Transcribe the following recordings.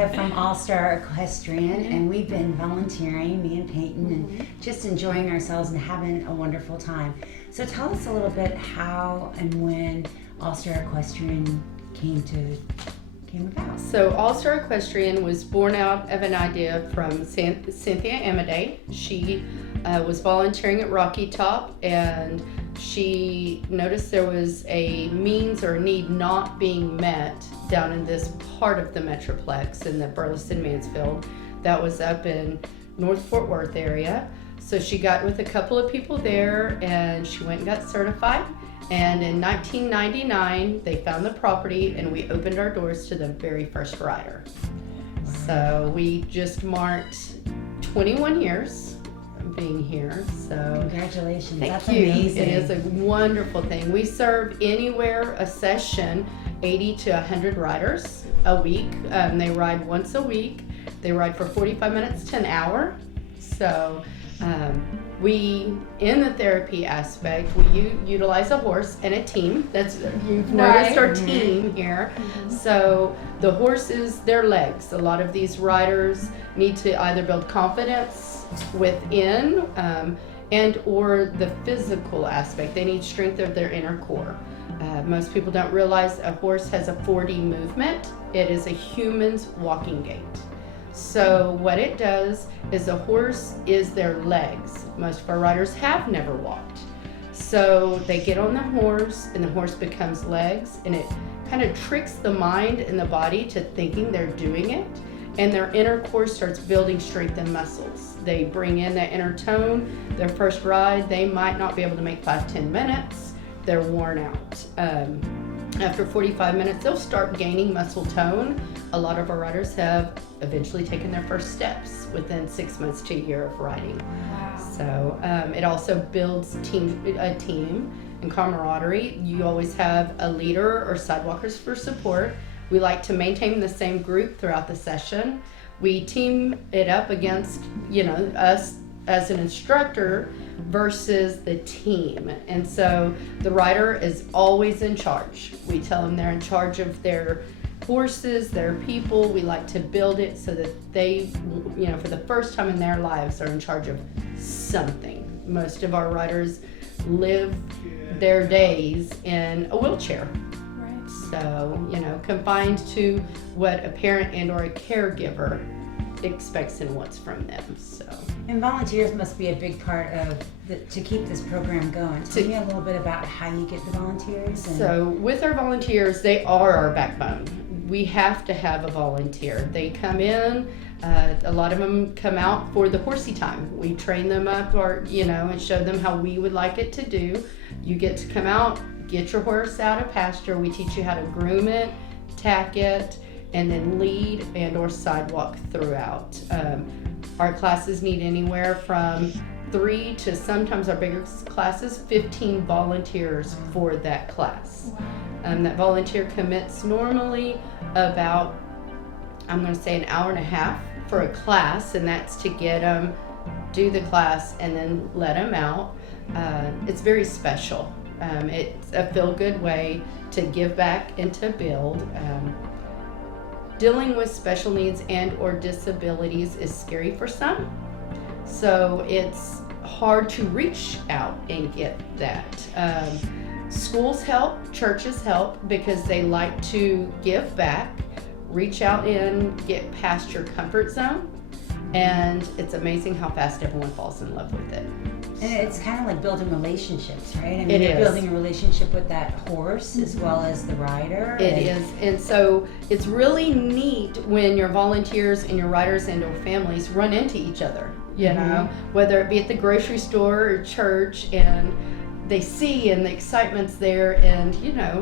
Erica from All Star Equestrian, and we've been volunteering, me and Peyton, and just enjoying ourselves and having a wonderful time. So tell us a little bit how and when All Star Equestrian came about. So All Star Equestrian was born out of an idea from Cynthia Amadei. She was volunteering at Rocky Top, and she noticed there was a means or need not being met down in this part of the Metroplex in the Burleson Mansfield that was up in North Fort Worth area. So she got with a couple of people there and she went and got certified. And in 1999, they found the property and we opened our doors to the very first rider. So we just marked 21 years being here. So Congratulations. thank That's you. amazing. It is a wonderful thing. We serve anywhere a session 80 to 100 riders a week. They ride once a week. They ride for 45 minutes to an hour. So we, in the therapy aspect, we utilize a horse and a team. You've noticed our team here. So the horse is their legs. A lot of these riders need to either build confidence within and or the physical aspect. They need strength of their inner core. Most people don't realize a horse has a 4D movement. It is a human's walking gait. So what it does is a horse is their legs. Most of our riders have never walked. So they get on the horse and the horse becomes legs, and it kind of tricks the mind and the body to thinking they're doing it, and their inner core starts building strength and muscles. They bring in that inner tone. Their first ride, they might not be able to make 5-10 minutes. They're worn out. After 45 minutes, they'll start gaining muscle tone. A lot of our riders have eventually taken their first steps within 6 months to a year of riding. Wow. So it also builds a team and camaraderie. You always have a leader or sidewalkers for support. We like to maintain the same group throughout the session. We team it up against, us as an instructor versus the team. And so the rider is always in charge. We tell them they're in charge of their horses, their people. We like to build it so that they, for the first time in their lives are in charge of something. Most of our riders live their days in a wheelchair. So, confined to what a parent and or a caregiver expects and wants from them. So, and volunteers must be a big part of to keep this program going. Tell me a little bit about how you get the volunteers. So with our volunteers, they are our backbone. We have to have a volunteer. They come in, a lot of them come out for the horsey time. We train them up and show them how we would like it to do. You get to come out, get your horse out of pasture. We teach you how to groom it, tack it, and then lead and or sidewalk throughout. Our classes need anywhere from 3 to sometimes our biggest classes, 15 volunteers for that class. Wow. That volunteer commits normally about, I'm going to say, an hour and a half for a class, and that's to get them, do the class, and then let them out. It's very special. It's a feel-good way to give back and to build. Dealing with special needs and or disabilities is scary for some. So it's hard to reach out and get that. Schools help, churches help because they like to give back, reach out and get past your comfort zone. And it's amazing how fast everyone falls in love with it. And it's kind of like building relationships, right? I mean, It you're is. building a relationship with that horse as well as the rider. It is, and so it's really neat when your volunteers and your riders and or families run into each other, whether it be at the grocery store or church, and they see and the excitement's there, and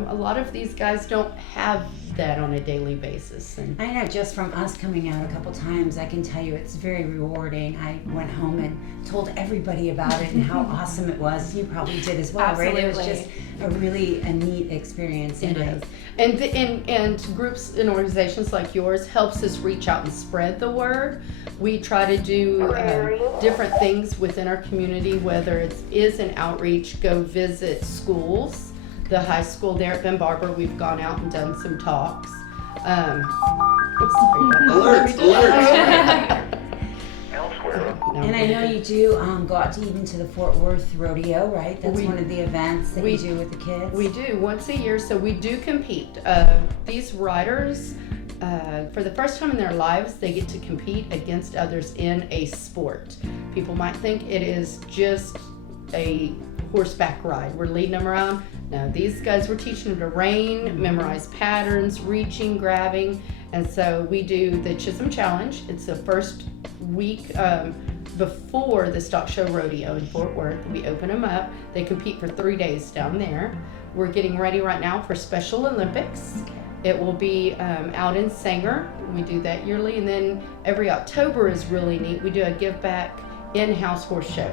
a lot of these guys don't have that on a daily basis. And I know just from us coming out a couple times, I can tell you it's very rewarding. I went home and told everybody about it and how awesome it was. You probably did as well, right? It was just a neat experience. It is. And groups and organizations like yours helps us reach out and spread the word. We try to do different things within our community, whether it is an outreach, go visit schools. The high school there at Ben Barber, we've gone out and done some talks. Alert, alert. And I know you do go out to even to the Fort Worth Rodeo, right? That's one of the events that you do with the kids. We do once a year, so we do compete. These riders, for the first time in their lives, they get to compete against others in a sport. People might think it is just a horseback ride. We're leading them around. No, these guys, we're teaching them to rein, memorize patterns, reaching, grabbing. And so we do the Chisholm Challenge. It's the first week before the Stock Show Rodeo in Fort Worth. We open them up. They compete for 3 days down there. We're getting ready right now for Special Olympics. It will be out in Sanger. We do that yearly. And then every October is really neat. We do a give back in-house horse show.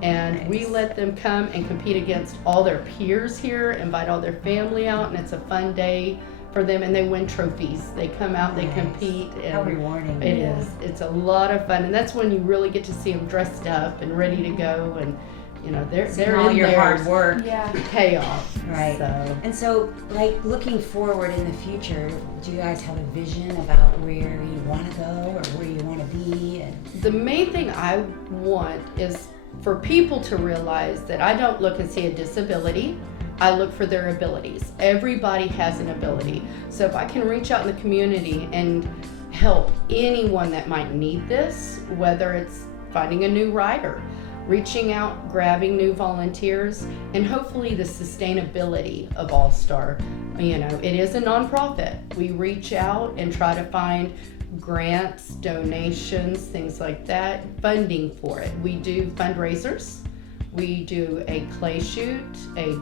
And we let them come and compete against all their peers here, invite all their family out, and it's a fun day for them, and they win trophies. They come out, they compete. And how rewarding. It is. It's a lot of fun, and that's when you really get to see them dressed up and ready to go, and you know, they're all in your there. hard work. Payoff. Right. So. And so, like, looking forward in the future, do you guys have a vision about where you want to go or where you want to be? And The main thing I want is for people to realize that I don't look and see a disability. I look for their abilities. Everybody has an ability. So if I can reach out in the community and help anyone that might need this, whether it's finding a new rider, reaching out, grabbing new volunteers, and hopefully the sustainability of All Star. You know, it is a nonprofit. We reach out and try to find grants, donations, things like that, funding for it. We do fundraisers. We do a clay shoot, a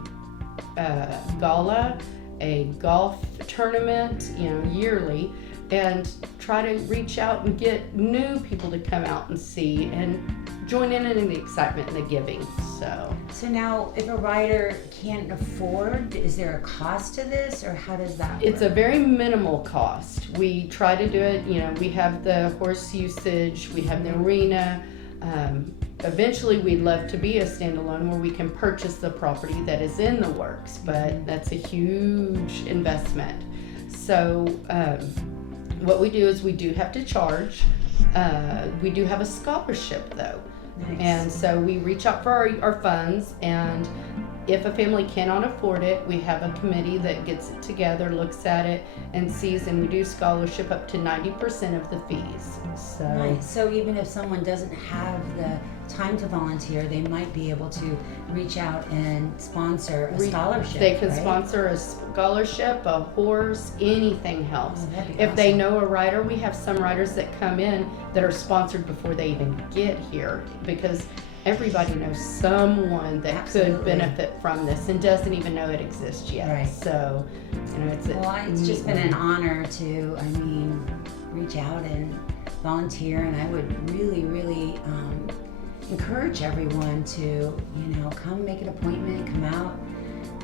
gala, a golf tournament, you know, yearly, and try to reach out and get new people to come out and see and join in the excitement and the giving. So now, if a rider can't afford, is there a cost to this, or how does that work? It's a very minimal cost. We try to do it, you know, we have the horse usage, we have the arena. Eventually, we'd love to be a standalone where we can purchase the property that is in the works, but that's a huge investment. So what we do is we do have to charge. We do have a scholarship though. Nice. And so we reach out for our funds, and if a family cannot afford it, we have a committee that gets it together, looks at it, and sees, and we do scholarship up to 90% of the fees. So Nice. So even if someone doesn't have the time to volunteer, they might be able to reach out and sponsor a scholarship. They can right? sponsor a scholarship, a horse, anything helps. Oh, that'd be If they awesome. know a rider, we have some riders that come in that are sponsored before they even get here, because everybody knows someone that Absolutely. could benefit from this and doesn't even know it exists yet. Right. So, you know, It's just been an honor to, reach out and volunteer, and I would really, really encourage everyone to, come make an appointment, come out,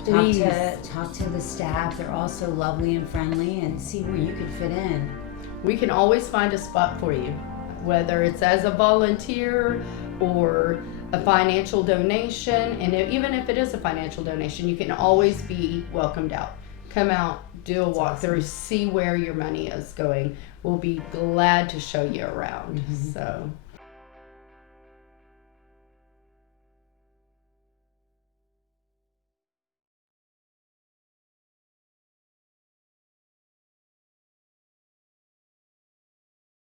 Please. talk to the staff. They're all so lovely and friendly, and see where you could fit in. We can always find a spot for you, whether it's as a volunteer or a financial donation. And even if it is a financial donation, you can always be welcomed out. Come out, do a walkthrough, see where your money is going. We'll be glad to show you around. So